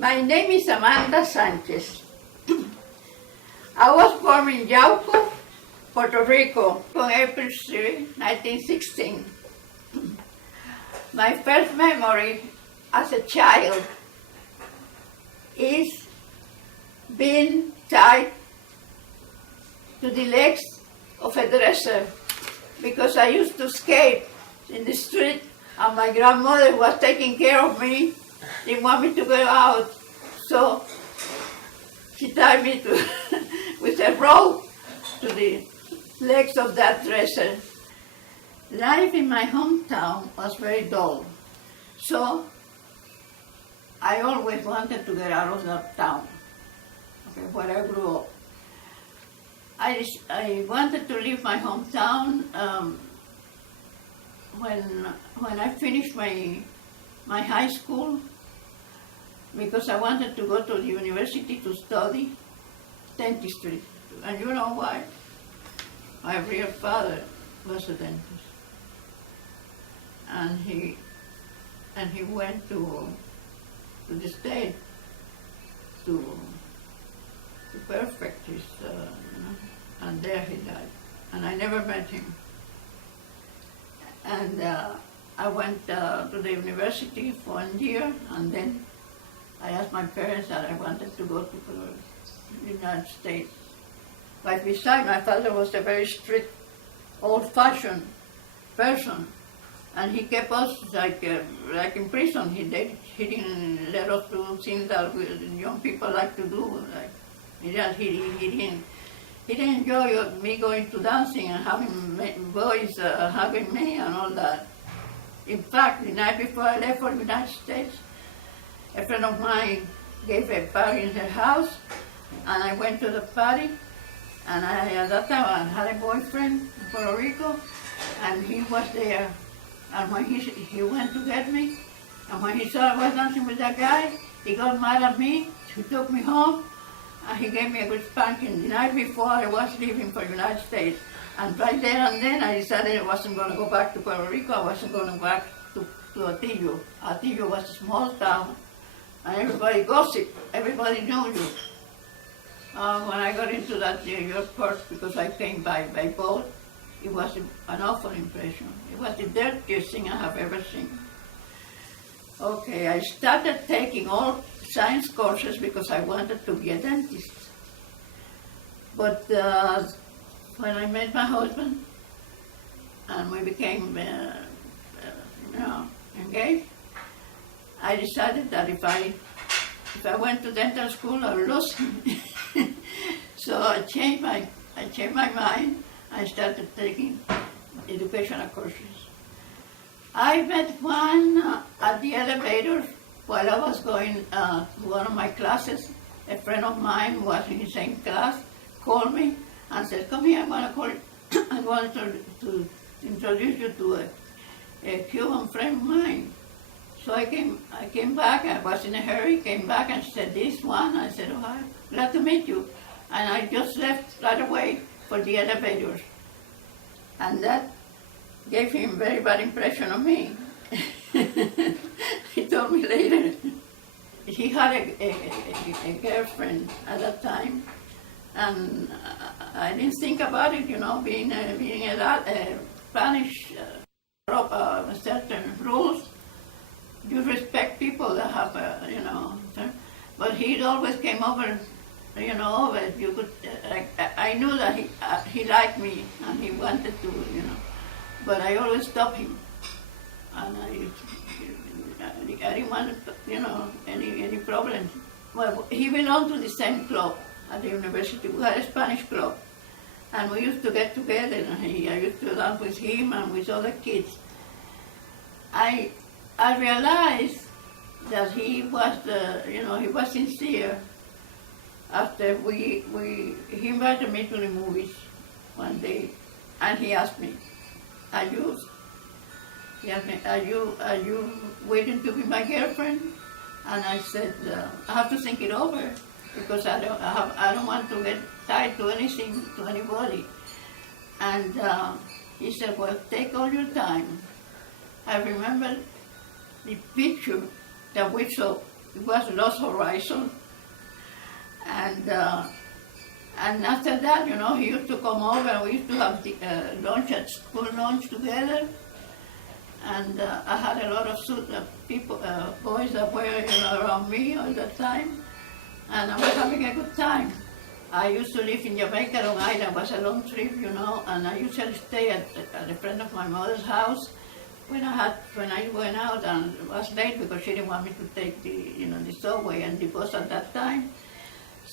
My name is Amanda Sanchez. I was born in Yauco, Puerto Rico, on April 3, 1916. My first memory as a child is being tied to the legs of a dresser because I used to skate in the street and my grandmother was taking care of me, didn't want me to go out, so she tied me to with a rope to the legs of that dresser. Life in my hometown was very dull, so I always wanted to get out of that town, okay, where I grew up. I wanted to leave my hometown when I finished my high school, because I wanted to go to the university to study dentistry. And you know why? My real father was a dentist. And he went to the state to perfect his, and there he died. And I never met him. And I went to the university for 1 year, and then I asked my parents that I wanted to go to the United States. But besides, my father was a very strict, old-fashioned person, and he kept us like in prison. He didn't let us do things that young people like to do. Like he didn't enjoy me going to dancing and having boys having me and all that. In fact, the night before I left for the United States, a friend of mine gave a party in her house, and I went to the party, and at that time I had a boyfriend in Puerto Rico, and he was there. And when he went to get me, and when he saw I was dancing with that guy, he got mad at me. He took me home, and he gave me a good spanking. The night before I was leaving for the United States, and right there and then I decided I wasn't going to go back to Puerto Rico. I wasn't going to go back to Atillo. Atillo was a small town, and everybody gossiped. Everybody knew you. When I got into that airport, because I came by boat, it was an awful impression. It was the dirtiest thing I have ever seen. Okay, I started taking all science courses because I wanted to be a dentist. But when I met my husband and we became engaged, I decided that if I went to dental school, I would lose him. So I changed my mind. I started taking educational courses. I met one at the elevator while I was going to one of my classes. A friend of mine who was in the same class called me and said, "Come here, I'm going to introduce you to a Cuban friend of mine." So I came back. I was in a hurry. Came back and said, "This one." I said, "Oh, hi, glad to meet you." And I just left right away for the elevators. And that gave him a very bad impression of me. He told me later. He had a girlfriend at that time. And I didn't think about it, being a Spanish, certain rules. You respect people that have, but he always came over. You could. I knew that he liked me and he wanted to, but I always stopped him, and I didn't want, any problems. Well, he belonged to the same club at the university. We had a Spanish club, and we used to get together, and I used to dance with him and with other kids. I realized that he was he was sincere. After he invited me to the movies one day, and he asked me, "Are you waiting to be my girlfriend?" And I said, "I have to think it over because I don't want to get tied to anything, to anybody." And he said, "Well, take all your time." I remember the picture that we saw it was Lost Horizon. And after that, you know, he used to come over and we used to have the, lunch at school lunch together. And I had a lot of people, boys that were, you know, around me all the time. And I was having a good time. I used to live in Jamaica, Long Island. It was a long trip, you know, and I usually stay at a friend of my mother's house when I went out and it was late because she didn't want me to take the subway and the bus at that time.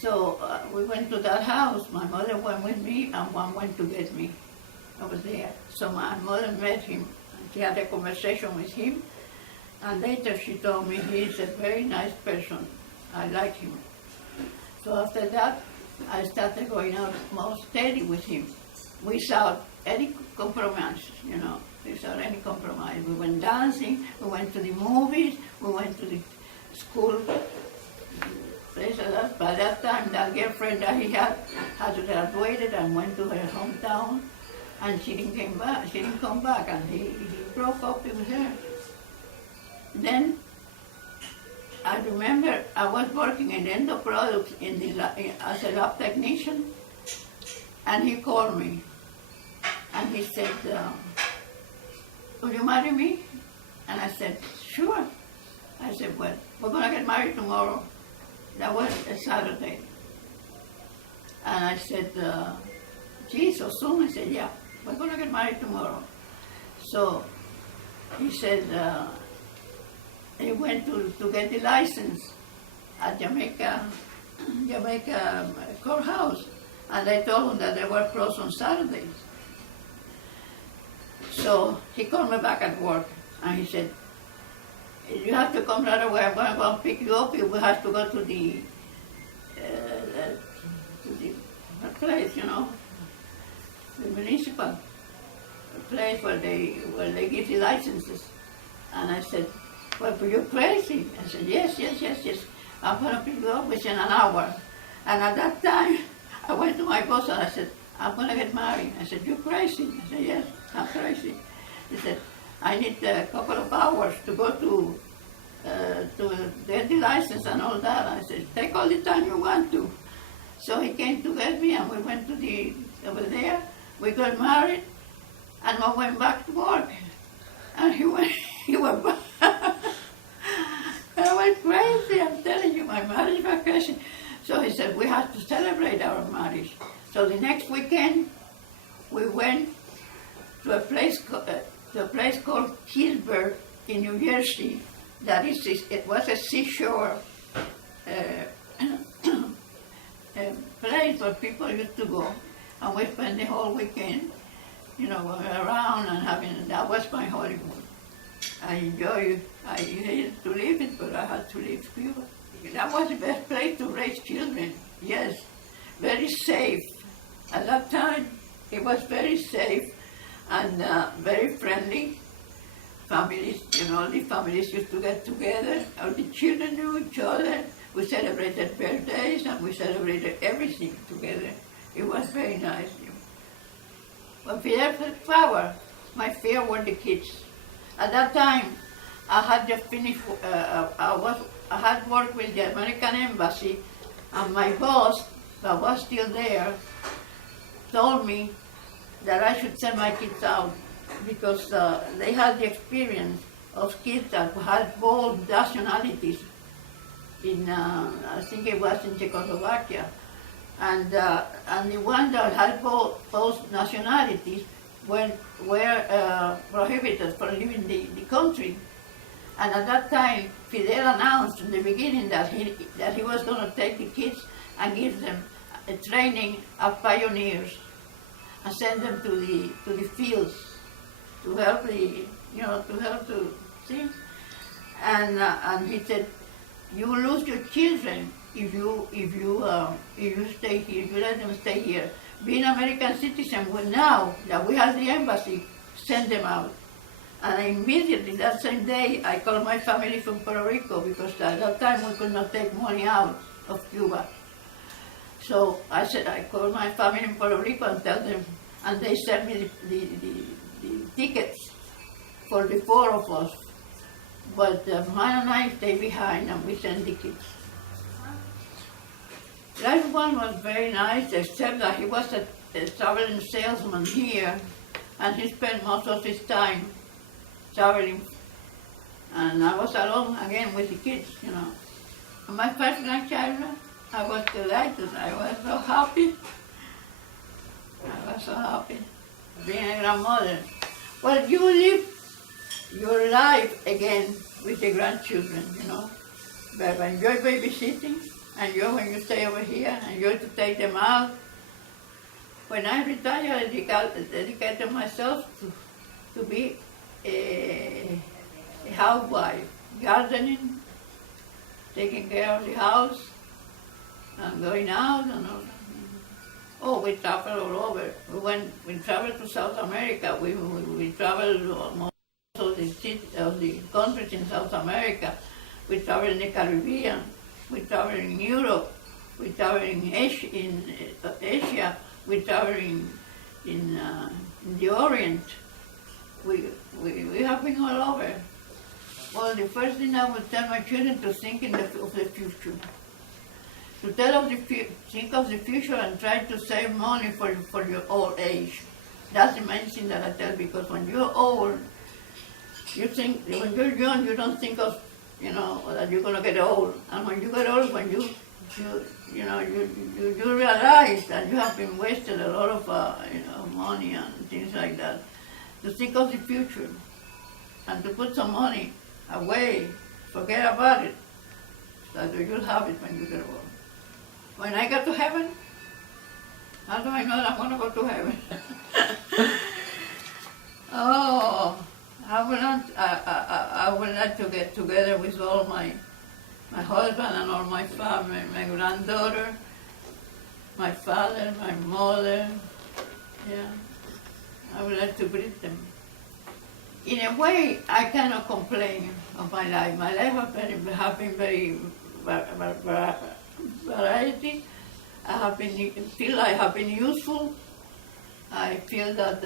So we went to that house. My mother went with me and one went to get me over there. So my mother met him and she had a conversation with him. And later she told me he's a very nice person. I like him. So after that, I started going out more steady with him without any compromise, you know, without any compromise. We went dancing, we went to the movies, we went to the school places. By that time, that girlfriend that he had graduated and went to her hometown, and she didn't come back, and he broke up with her. Then I remember I was working in Endo Products as a lab technician, and he called me, and he said, will you marry me? And I said, sure. I said, well, we're going to get married tomorrow. That was a Saturday. And I said, gee, so soon? I said, yeah, we're going to get married tomorrow. So he said, he went to get the license at Jamaica courthouse, and they told him that they were closed on Saturdays. So he called me back at work, and he said, you have to come right away. I'm going to go and pick you up. You will have to go to the place, you know, the municipal place where they give the licenses. And I said, well, were you crazy? I said, yes. I'm going to pick you up within an hour. And at that time, I went to my boss and I said, I'm going to get married. I said, you crazy? I said, yes, I'm crazy. He said, I need a couple of hours to go to get the license and all that. I said, take all the time you want to. So he came to get me and we went to over there. We got married and I went back to work. And he went back. I went crazy, I'm telling you, my marriage was crazy. So he said, we have to celebrate our marriage. So the next weekend, we went to a place called Kilburn in New Jersey. It was a seashore place where people used to go. And we spent the whole weekend, you know, going around and that was my Hollywood. I hated to leave it, but I had to leave Cuba. That was the best place to raise children, yes. Very safe. At that time, it was very safe and very friendly. Families, you know, the families used to get together. All the children knew each other. We celebrated birthdays and we celebrated everything together. It was very nice. When Fidel had power, my fear were the kids. At that time, I had just finished, I had worked with the American Embassy, and my boss, that was still there, told me that I should send my kids out because they had the experience of kids that had both nationalities in, I think it was in Czechoslovakia, and the ones that had both nationalities were prohibited from leaving the country. And at that time, Fidel announced in the beginning that he was going to take the kids and give them a training of pioneers and send them to the fields to help to see. And he said, you will lose your children if you stay here, if you let them stay here. Being American citizen, well, now that we have the embassy, send them out. And immediately, that same day, I called my family from Puerto Rico because at that time we could not take money out of Cuba. So I said, I called my family in Puerto Rico and tell them, and they sent me the tickets for the four of us. But mine and I stay behind and we send the kids. Life one was very nice, except that he was a traveling salesman here, and he spent most of his time traveling. And I was alone again with the kids, you know. And my first grandchild, I was delighted. I was so happy. I was so happy being a grandmother. Well, you live your life again with the grandchildren, you know. But enjoy babysitting, enjoy when you stay over here, enjoy to take them out. When I retire, I dedicated myself to be a housewife, gardening, taking care of the house, and going out and all. Oh, we traveled all over. We traveled to South America. We traveled most of the countries in South America. We traveled in the Caribbean. We traveled in Europe. We traveled in Asia. We traveled in the Orient. We have been all over. Well, the first thing I would tell my children to think of the future. To think of the future and try to save money for your old age. That's the main thing that I tell, because when you're old, when you're young, you don't think of, you know, that you're gonna get old. And when you get old, when you realize that you have been wasted a lot of money and things like that. To think of the future and to put some money away, forget about it, so that you'll have it when you get old. When I get to heaven, how do I know that I'm going to go to heaven? Oh, I would like to get together with all my husband and all my family, my granddaughter, my father, my mother. Yeah, I would like to greet them. In a way, I cannot complain of my life. My life has been very variety. I feel I have been useful. I feel that,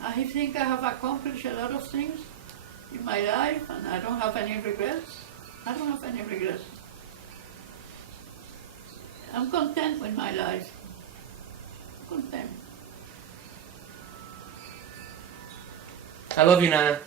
I think I have accomplished a lot of things in my life, and I don't have any regrets. I don't have any regrets. I'm content with my life. Content. I love you, Nana.